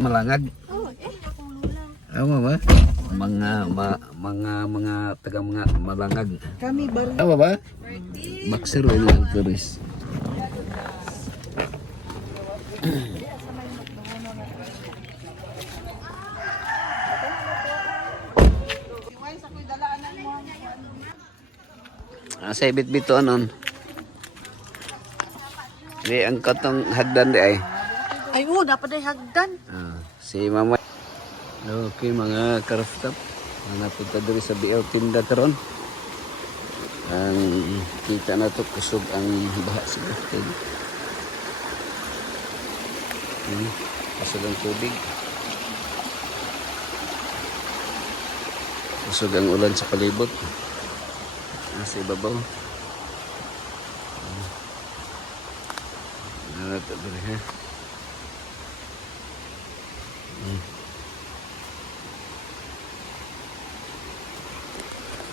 Malangag. Oh, akong lula. Ano ba? Mga taga mga malangag. Kami bari. Ano ba? Boxer oil lang turis. Sa bit-bit to anon. Di ang katong hagdan di ay. Ay, oh, dapat ay hagdan. Si Mama. Okay mga karaftap. Napunta diri sa BL Tinda karon. Ang kita na to kusog ang baha sa hotel. Kusog ang tubig. Kusog ang ulan sa palibot. Nasa ibabaw. Ano ito diri ha?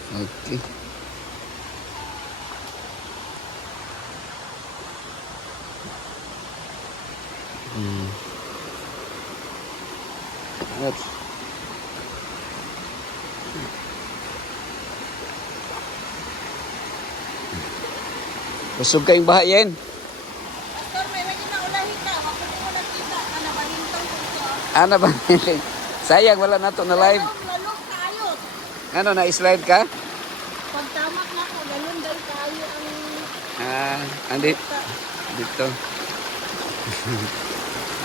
Okay. Oops. Kusog kayong baha yan. Pastor, may lagi na ulahi ka. Ako mo nakita. Ano ba hintong ko? Ano ba? Sayang wala na to na live. Lalong tayo. Ano na slide ka? Pagtamak na ako, lalong dahil tayo ang... Andit. Dito.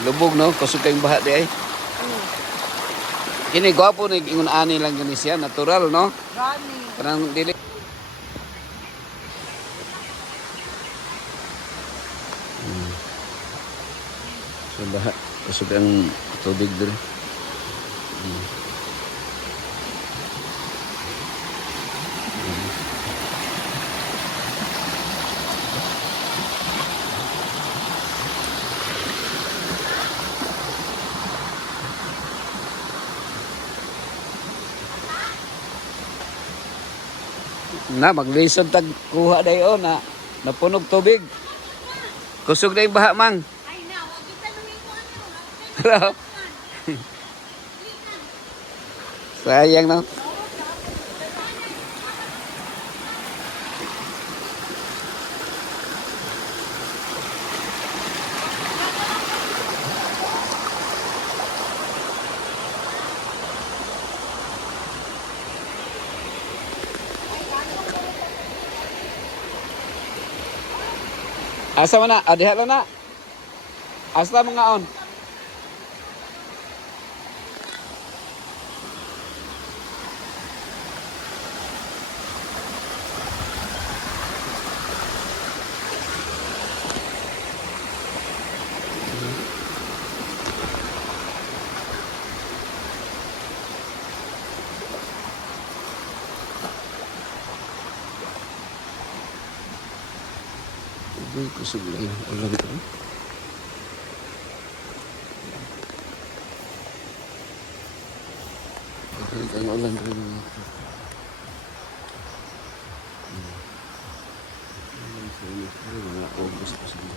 Lubog no, kusog kayong baha di ay. Kini gwapo ni ingon ani lang gani siya, natural no. Gani. Parang dili. So baha, kusog ang tubig diri. Na maglisod tag kuha dayo na napunog tubig. Kusog na yung baha mang. Ay na, wag kita lumingo ano. Sayang no. Asa man na? Diha lang na. Asa mga on? Uy, kusog lang. Ulan ito. Ang ulan rin. Mga August pa sila.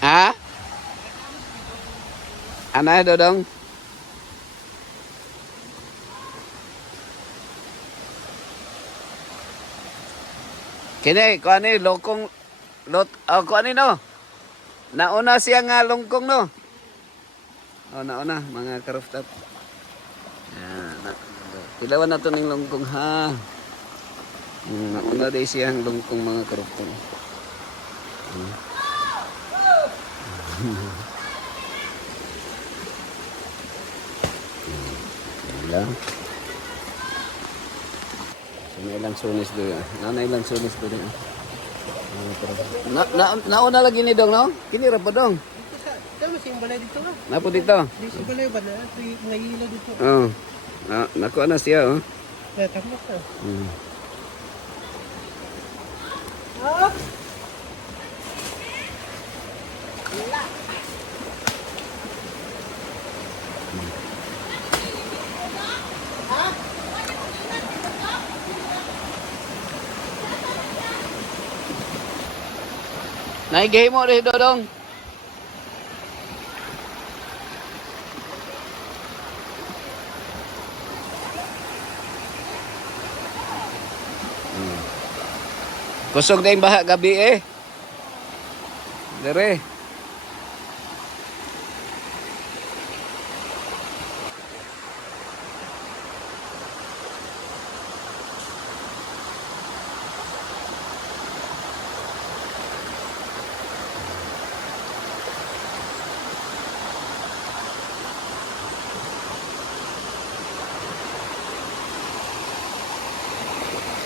Ha? Ano Dodong? Kini, kung ano yung lokong, kung ano no? Nauna siya nga longkong no? Nauna, mga karooftop. Yan, kilawan na to ng longkong ha. Nauna din siyang longkong mga karooftop. Wala. So, may ilang sunis doon. Nanay ilang sunis doon. Nauna lagi ni dong, no? Kini ra pa dong. Dito sa, tama siya yung balay dito nga. Napo dito. Dito sa balay ba na? Ito yung ngayila dito. Oh. Nakuha na siya, oh. Tama ka. Hmm. Ah! Naigay mo rin, Dodong. Kusog na yung baha gabi eh. Dere.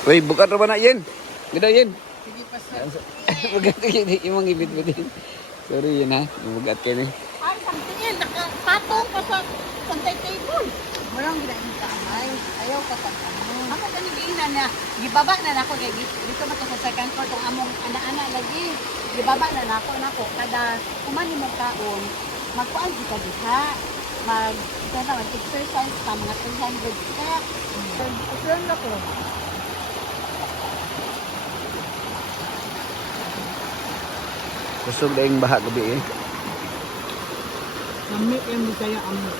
Uy, bukat na ba na yan? Ganda yan. Sige pa sa. Bukat na yan. Imong ibit-bitin. Sorry yun ha. Bukat ka na. Ay, samtingin, nakapatong pa sa santay table. Walang ginain ka, ay. Ayaw ka pa ano. Ako kanigina na, gibaba na nako kay dito ba to sa second floor tong among ana-ana lagi. Gibaba na nako kada kumani mo kaon, magkuan kita diha. Mag-exercise ka mga 300 steps. Ayun na ko. Kusog na yung baha gabi eh. Kami yung bisaya amo.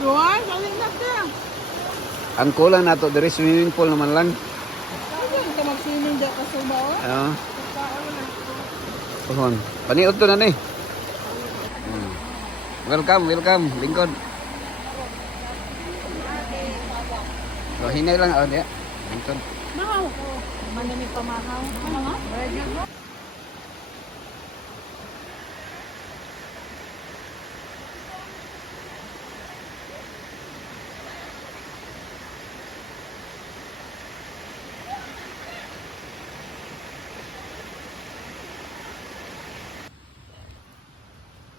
Joy, galing na ka. Ang kulang nato diri swimming pool naman lang. Ayun ka mag-swimming dyan ka suba, oh. Oo. Pagkaon na. Pohon. Paniod to na ni. Welcome. Lingkod. So, hinay lang. Oh, diya. Lingkod. Mahaw. Manamig pamahaw. Ano nga?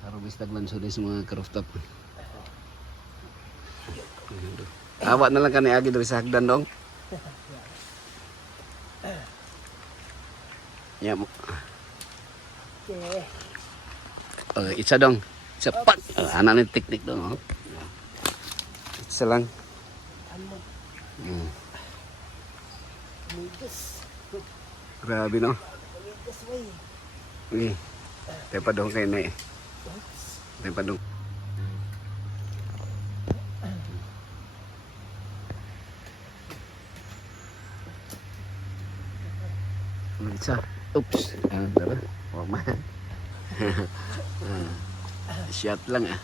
Harvest taglan sa mga rooftop. Awak na lang kani agi dari sa hagdan dong. Ya. Isa dong. Cepat. Anak ni teknik dong. Isa lang. Grabe no. Tepa dong kayo na eh. Tepa dong. Isa. Oops. Tara. Huwag man. Shot lang ah.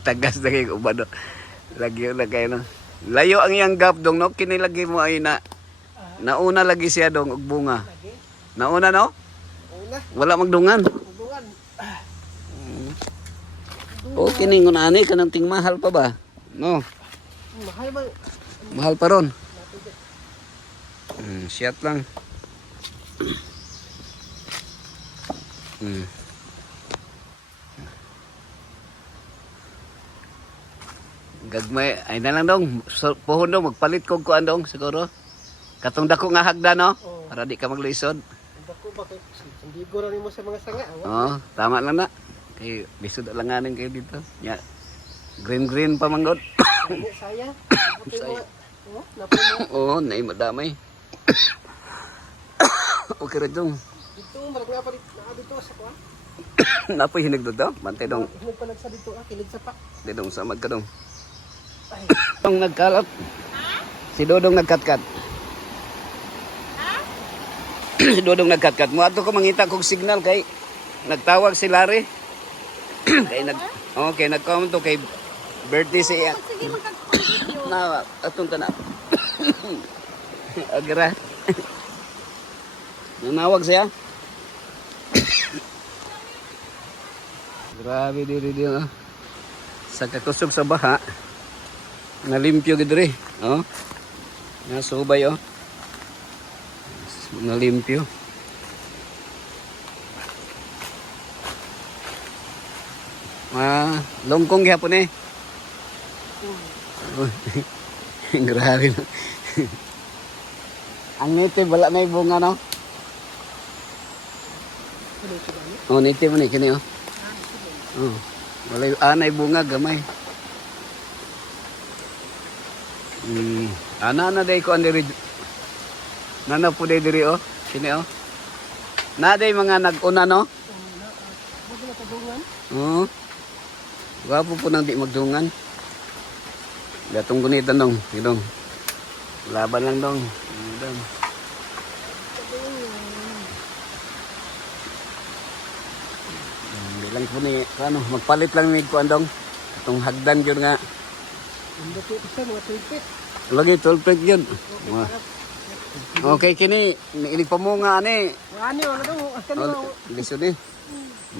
Tagas na kayo ubado. Lagi na kayo no. Layo ang iyang gap dong no. Kinilagi mo ay na. Nauna lagi siya dong og bunga. Nauna no? Una. Wala magdungan. Hubungan. O kiningon ani kanang ting mahal pa ba? No. Mahal ba? Mahal pa ron. Shot lang. Gagmay ay na lang dong. So, pohon dong magpalit kog kuan dong siguro. Katong dako nga hagdan no para di ka maglisod. Dako ba kay hindi guro nimo sa mga sanga. Oo, tama lang na. Kay lisod alanganin kayo dito. Ya. Green pa manggod. Hindi saya. Saya. Oh, napay mo. Oo, naay madamay. Okay ra dong. Dito marag nga pa dito sa kuan. Napoy hinig dito. Bantay dong. Hinog pa sa dito kilig sa pa. Di dong samad ka dong. Dong nagkalat. Si Dodong nagkatkat. Si Dodong nagkatkat. Mo ato ko mangita kog signal kay nagtawag si Larry. Kay okay, nag-comment to kay birthday siya. Sige, magkakapagpapit Na atong tanan. Agra. Nanawag siya. Grabe diri dia. Sa kakusog sa baha. Nalimpyo gid diri, oh. Nga subay oh. Nalimpyo. Longkong gihapon eh. Grabe no. Ang native wala na yung bunga no? Oh, native mo ni kini oh. Oh. Wala yung anay bunga gamay. Ana day ko andiri. Nana po day diri oh. Kini oh. Na day mga nag-una no? Oo. Wapo po nang di magdungan. Gatong gunitan dong, tidong. Laban lang dong. Dong. Bilang po ni ano, magpalit lang ni kuan dong. Itong hagdan yun nga. Hindi ko isa mga tripit. Lagi 12 plate yun. Okay kini inig pamunga ani. Ano ano daw? Ano? Lisod ni.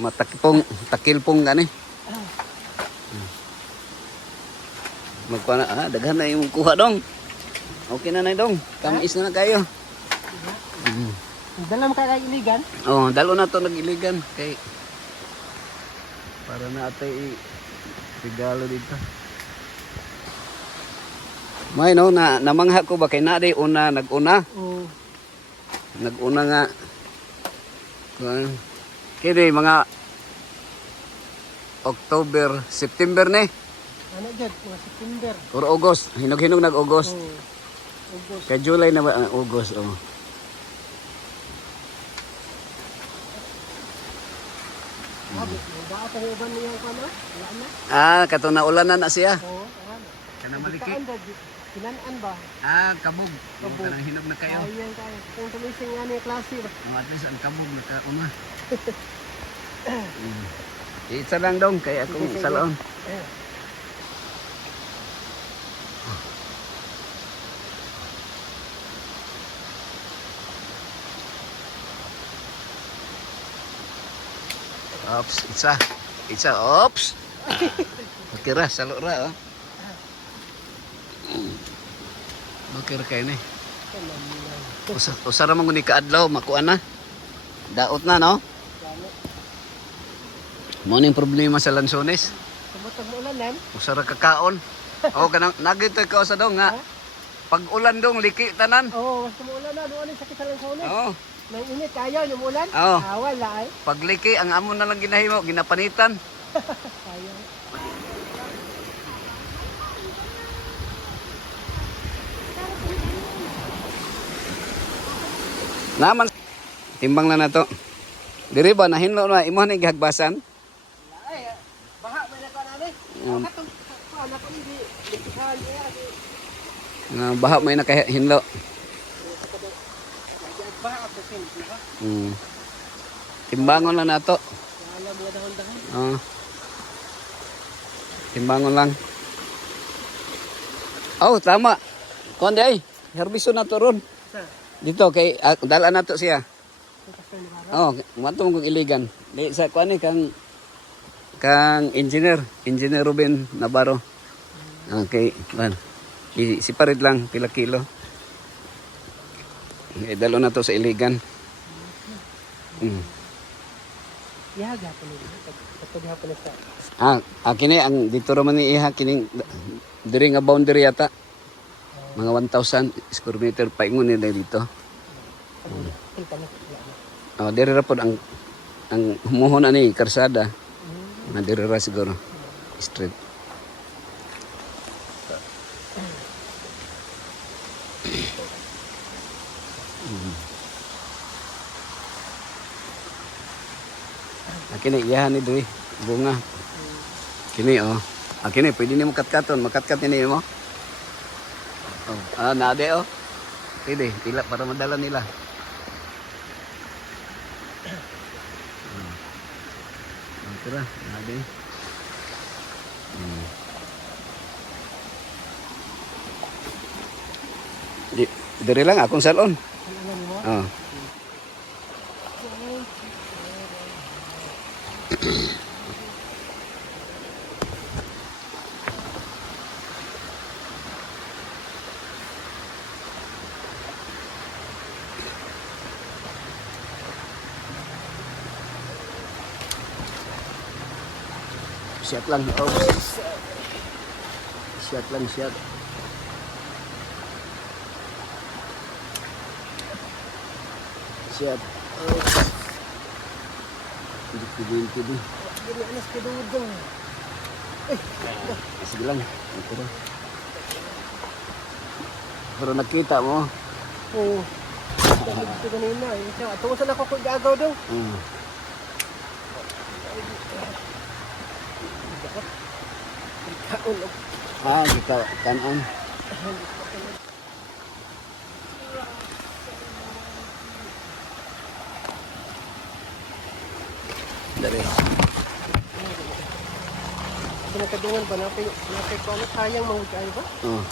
Matakipong takilpong gani. Magkuha na, daghan na yung kuha dong. Okay na dong. Kamis na kayo. Dalam ka kay iligan? Oh, dalo na to nag-iligan kay para na atay regalo dito. May no na namangha ko ba kay naday una nag-una. Oo. Nag-una nga. Kini mga October, September ni. Ano dyan? Mga September. Or August. Hinog-hinog nag-August. Oo. August. Kay July na ba? August. Oh. Dapat ang iban niya yung kano? Wala na? Kato na ulanan na siya. Oo. Ano? Kana maliki. Kinanaan ba? Kabog. Kabog. Kanang hinog na kayo. Ayan tayo. Kung tumising nga niya klase ba? At least ang kabog nakauna. Isa lang dong kay akong salon. Ops, isa, ops. Okay ra, salo ra, oh. Okay ra kayo ni. Usara man guni kaadlaw, makuan na. Daot na, no? Mo ning problema sa Lansones. Sumatag mo ulanan? Usara kakaon. Kanang nagito ka sa dong nga. Pag ulan dong liki tanan. Oo, basta mo ulanan. Doon sakit sa Lansones. Oo. Nang init kayo, yung ulan? Oo. Wala ay. Pag liki ang amon na lang ginahimo, ginapanitan. Kaya. Naman timbang na nato. Diri ba nahinlo na imo ni gihagbasan? Ay, baha may nakanani. Katong anak ko hindi. Litihan niya. Baha may nakahinlo. Baha ako sin, di ba? Timbangon lang nato. Alam mo dahon-dahon. Oo. Timbangon lang. Oh, tama. Kuan di ay. Herbison na to ron. Sa. Dito kay dala na to siya. Kasi ni Mara. Oh, matong kog iligan. Di sa kuan ni kang engineer Ruben Navarro. Okay, man. Siparid lang pila kilo. Dalo na to sa iligan. Yaga pa nila. Katog hapon sa. Kini ang dito ra man ni iha kining diri nga boundary yata. Mga 1,000 square meter paingon nila dito. Kita na. Diri ra pod ang humuhon ani karsada. Na diri ra siguro street. Kini iyahan ni Dwi, bunga. Kini oh. Kini pwede nimo katkaton, makatkat ni mo. Oh, nade oh. Pwede, pila para madala nila. Tara, nade. Diri lang akong salon. Oh. Shot lang. Oops. Shot lang, shot. Shot. Oops. Hindi. Gini anas ka dudong. Sige lang. Ito na. Pero nakita mo. Oo. Ito kanina. Tungo saan ako kung gagaw daw. Kaon. Kita kanon. Dari. Ito na kadungan ba? Napay ko ano? Sayang mahugay ba? Oh.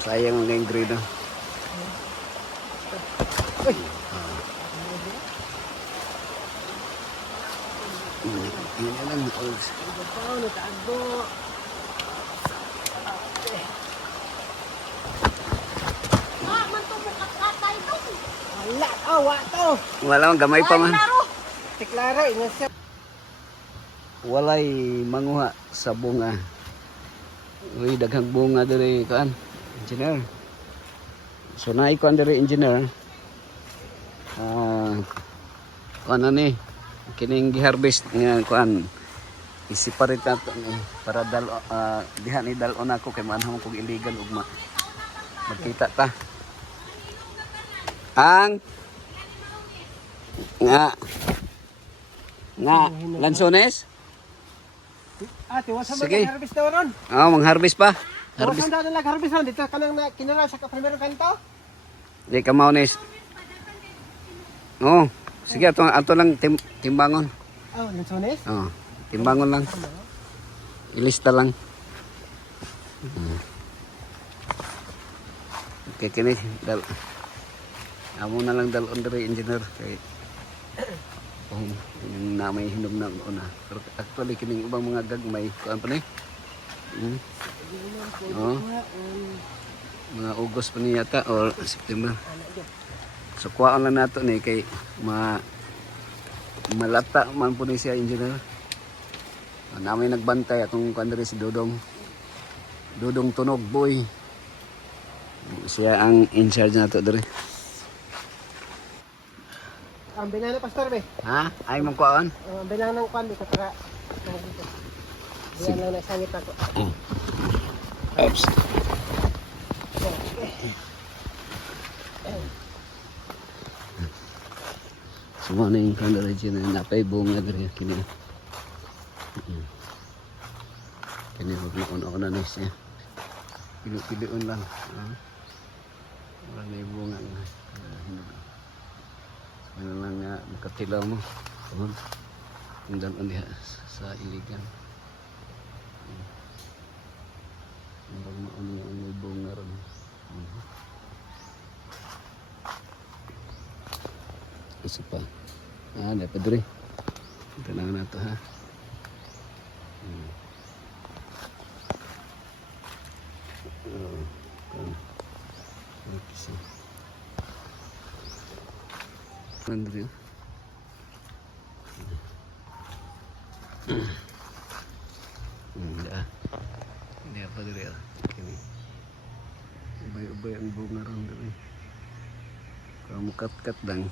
Sayang ang grade. Uy! Yan lang. Paano? Tago! Man to mo katay to. Wala! Wato! Wala mang gamay pa man. Tiklara, ingat siya. Walay manguha sa bunga. Uy, daghang bunga diri kan, engineer. So naay ko diri engineer. Ano ni? Kining gi-harvest nga kuan. I-separate nato ni para diha ni dalon ako kay manhang kog illegal ugma. Magkita ta. Ang nga lansones? Ate, wasa mo Sige. nag-harvest na ron? Mag-harvest pa. Harvest Harvest. na nag-harvest ron. Dito ka nang kinara sa primero kanto? Di ka maunis. Oh, sige ato lang timbangon. Oh, lansones? Oh, timbangon lang. Ilista lang. Okay, kini amo na lang dalon diri engineer kay yung na may hinom na una. Pero actually kining ubang mga gagmay kuan pa ni. Oh. Mga August pa ni yata or September. So kuhaan lang nato ni kay malata man po ni siya engineer. Namin nagbantay atong kandiri si Dodong Tunog boy. Siya ang in charge nato diri. Ang binana pastor be. Ha? Ay mong kuhaan? Ang binana ng kwan dito para diyan lang nasangit ako. Oops. Semua ni kandiri dyan na napay bunga diri kini. Kini magnaon-on na siya. Pili-piliun lang. Wala na yung bunga nga. Ano lang nga, makatilaw mo. Kung danon diha sa iligan. Parang maano nga ang bunga ron. Isa pa. Dapat diri. Tanang na to ha. Andrew. Hindi apa diri. Kini. Ubay-ubay ang bunga ron diri. Kalau mukat-kat lang.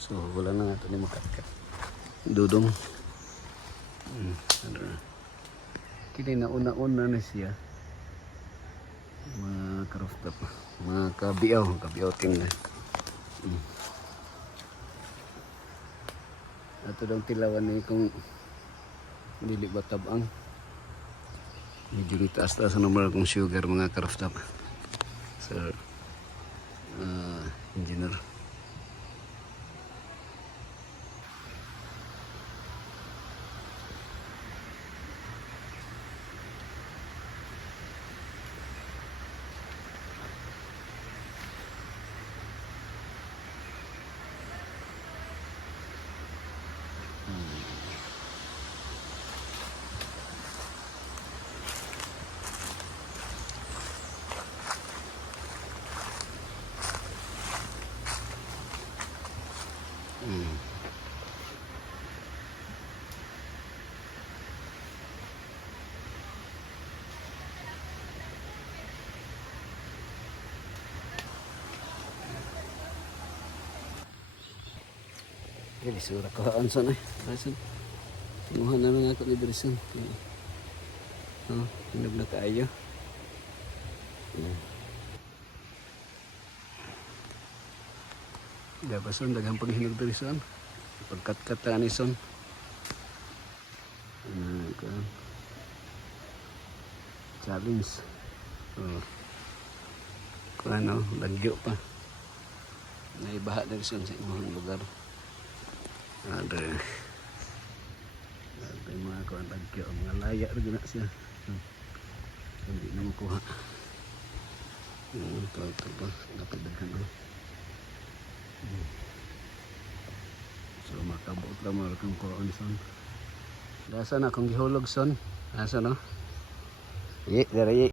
So wala na nga ito ni mukat-kat. Dudong. Kini na una-una na siya. Mga karofta pa. Mga kabiyaw team na. Ato daw tilawan ni kung dili ba tabang. Medyo taas-taas ang number kong sugar mga karofta pa. Sir engineer. Hmm. Jadi surah ko anson eh. Anson. Tinguhan na lang ako ni Drison. Oh, hinog na kayo. Dapason daghang paghinog Drison. Pagkat-kat ta ni son. Challenge. Oh. Kung ano, lagyo pa. Naibaha Drison sa imong lugar. Ada mga kuan lagyo, mga laya rin na siya. Hindi na makuha. Ito ba? Napagdagan ko. So makabuot lang mo kung kuhaan son. Dasa na akong gihulog son. Asa no? Dari